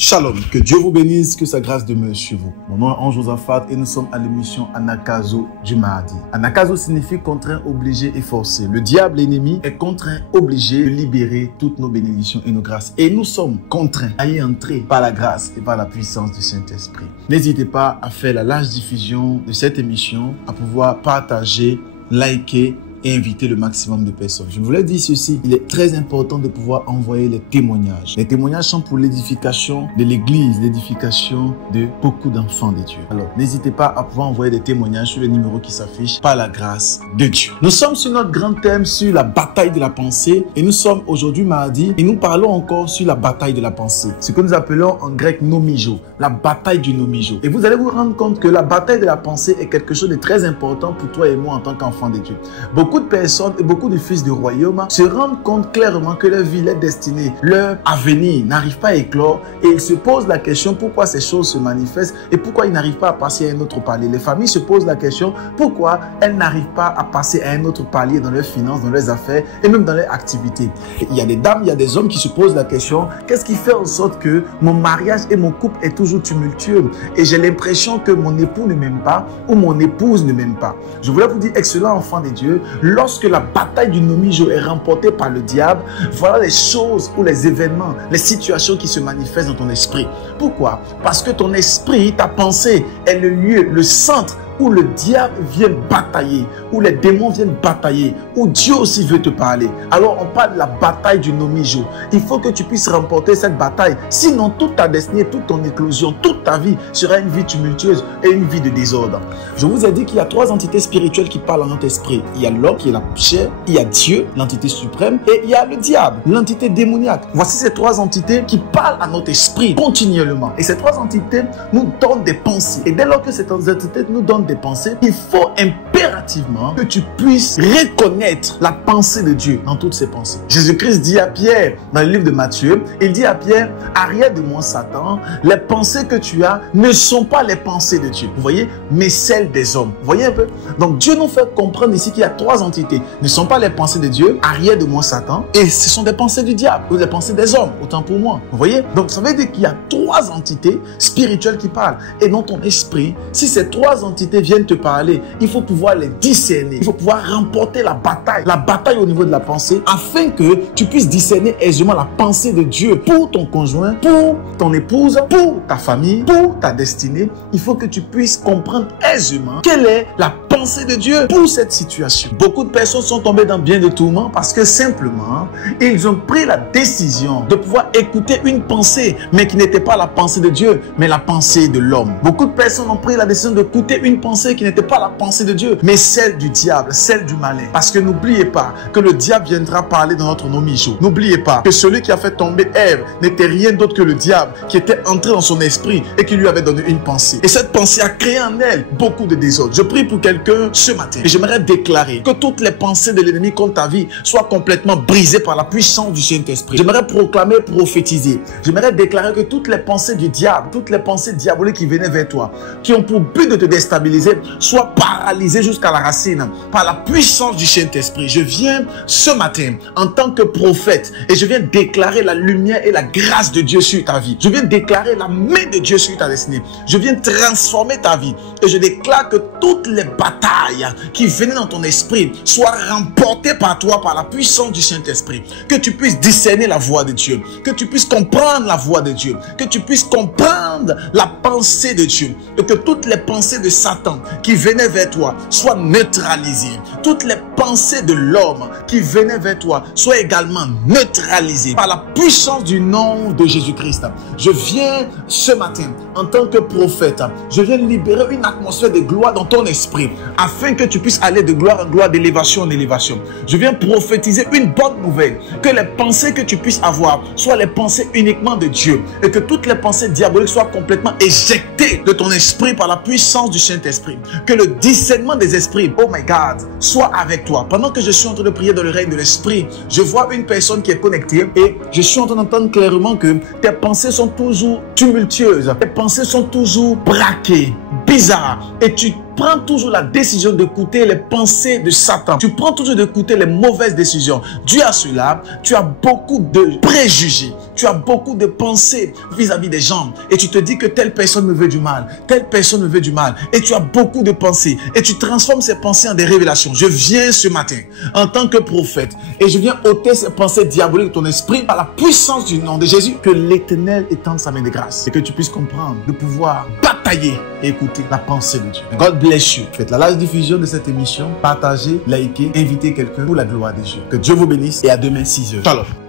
Shalom, que Dieu vous bénisse, que sa grâce demeure sur vous. Mon nom est Ange Josaphat et nous sommes à l'émission Anakazo du mardi. Anakazo signifie contraint, obligé et forcé. Le diable, l'ennemi, est contraint, obligé de libérer toutes nos bénédictions et nos grâces. Et nous sommes contraints à y entrer par la grâce et par la puissance du Saint-Esprit. N'hésitez pas à faire la large diffusion de cette émission, à pouvoir partager, liker et inviter le maximum de personnes. Je voulais dire ceci, il est très important de pouvoir envoyer les témoignages. Les témoignages sont pour l'édification de l'église, l'édification de beaucoup d'enfants de Dieu. Alors, n'hésitez pas à pouvoir envoyer des témoignages sur le numéro qui s'affiche par la grâce de Dieu. Nous sommes sur notre grand thème sur la bataille de la pensée et nous sommes aujourd'hui mardi et nous parlons encore sur la bataille de la pensée. Ce que nous appelons en grec nomijo, la bataille du nomijo. Et vous allez vous rendre compte que la bataille de la pensée est quelque chose de très important pour toi et moi en tant qu'enfants de Dieu. Beaucoup de personnes et beaucoup de fils du royaume se rendent compte clairement que leur vie, leur destinée, leur avenir n'arrive pas à éclore et ils se posent la question pourquoi ces choses se manifestent et pourquoi ils n'arrivent pas à passer à un autre palier. Les familles se posent la question pourquoi elles n'arrivent pas à passer à un autre palier dans leurs finances, dans leurs affaires et même dans leurs activités. Et il y a des dames, il y a des hommes qui se posent la question qu'est-ce qui fait en sorte que mon mariage et mon couple est toujours tumultueux et j'ai l'impression que mon époux ne m'aime pas ou mon épouse ne m'aime pas. Je voulais vous dire, excellent enfant de Dieu, lorsque la bataille du nomijo est remportée par le diable, voilà les choses ou les événements, les situations qui se manifestent dans ton esprit. Pourquoi? Parce que ton esprit, ta pensée est le lieu, le centre où le diable vient batailler, où les démons viennent batailler, où Dieu aussi veut te parler. Alors on parle de la bataille du nomijo. Il faut que tu puisses remporter cette bataille. Sinon, toute ta destinée, toute ton éclosion, toute ta vie sera une vie tumultueuse et une vie de désordre. Je vous ai dit qu'il y a trois entités spirituelles qui parlent à notre esprit. Il y a l'homme qui est la chair, il y a Dieu, l'entité suprême, et il y a le diable, l'entité démoniaque. Voici ces trois entités qui parlent à notre esprit continuellement. Et ces trois entités nous donnent des pensées. Et dès lors que ces entités nous donnent des pensées, il faut impérativement que tu puisses reconnaître la pensée de Dieu dans toutes ses pensées. Jésus-Christ dit à Pierre, dans le livre de Matthieu, il dit à Pierre, arrière de moi Satan, les pensées que tu as ne sont pas les pensées de Dieu, vous voyez, mais celles des hommes. Vous voyez un peu? Donc Dieu nous fait comprendre ici qu'il y a trois entités, ne sont pas les pensées de Dieu, arrière de moi Satan, et ce sont des pensées du diable, ou des pensées des hommes, autant pour moi. Vous voyez? Donc ça veut dire qu'il y a trois entités spirituelles qui parlent, et dans ton esprit, si ces trois entités viennent te parler, il faut pouvoir les discerner, il faut pouvoir remporter la bataille au niveau de la pensée, afin que tu puisses discerner aisément la pensée de Dieu pour ton conjoint, pour ton épouse, pour ta famille, pour ta destinée. Il faut que tu puisses comprendre aisément quelle est la pensée de Dieu pour cette situation. Beaucoup de personnes sont tombées dans bien de tourments parce que simplement, ils ont pris la décision de pouvoir écouter une pensée, mais qui n'était pas la pensée de Dieu, mais la pensée de l'homme. Beaucoup de personnes ont pris la décision d'écouter une pensée qui n'était pas la pensée de Dieu, mais celle du diable, celle du malin. Parce que n'oubliez pas que le diable viendra parler dans notre nomijo. N'oubliez pas que celui qui a fait tomber Ève n'était rien d'autre que le diable qui était entré dans son esprit et qui lui avait donné une pensée. Et cette pensée a créé en elle beaucoup de désordre. Je prie pour quelqu'un ce matin et j'aimerais déclarer que toutes les pensées de l'ennemi contre ta vie soient complètement brisées par la puissance du Saint-Esprit. J'aimerais proclamer, prophétiser. J'aimerais déclarer que toutes les pensées du diable, toutes les pensées diaboliques qui venaient vers toi, qui ont pour but de te déstabiliser, soient paralysées jusqu'à la racine par la puissance du Saint-Esprit. Je viens ce matin en tant que prophète et je viens déclarer la lumière et la grâce de Dieu sur ta vie. Je viens déclarer la main de Dieu sur ta destinée. Je viens transformer ta vie et je déclare que toutes les batailles qui venaient dans ton esprit soient remportées par toi par la puissance du Saint-Esprit. Que tu puisses discerner la voix de Dieu, que tu puisses comprendre la voix de Dieu, que tu puisses comprendre la pensée de Dieu et que toutes les pensées de Satan qui venaient vers toi soient neutralisées. Toutes les pensées de l'homme qui venaient vers toi soient également neutralisées par la puissance du nom de Jésus-Christ. Je viens ce matin en tant que prophète, je viens libérer une atmosphère de gloire dans ton esprit afin que tu puisses aller de gloire en gloire, d'élévation en élévation. Je viens prophétiser une bonne nouvelle, que les pensées que tu puisses avoir soient les pensées uniquement de Dieu et que toutes les pensées diaboliques soient complètement éjectées de ton esprit par la puissance du Saint-Esprit. Que le discernement des esprits, oh my God, soit avec toi. Pendant que je suis en train de prier dans le règne de l'esprit, je vois une personne qui est connectée et je suis en train d'entendre clairement que tes pensées sont toujours tumultueuses, tes pensées sont toujours braquées, bizarres, et tu prends toujours la décision d'écouter les pensées de Satan. Tu prends toujours d'écouter les mauvaises décisions. Dû à cela, tu as beaucoup de préjugés. tu as beaucoup de pensées vis-à-vis des gens et tu te dis que telle personne me veut du mal, telle personne me veut du mal et tu as beaucoup de pensées et tu transformes ces pensées en des révélations. Je viens ce matin en tant que prophète et je viens ôter ces pensées diaboliques de ton esprit par la puissance du nom de Jésus. Que l'Éternel étende sa main de grâce et que tu puisses comprendre, de pouvoir batailler et écouter la pensée de Dieu. God bless you. Faites la large diffusion de cette émission, partagez, likez, invitez quelqu'un pour la gloire de Dieu. Que Dieu vous bénisse et à demain 6h. Shalom.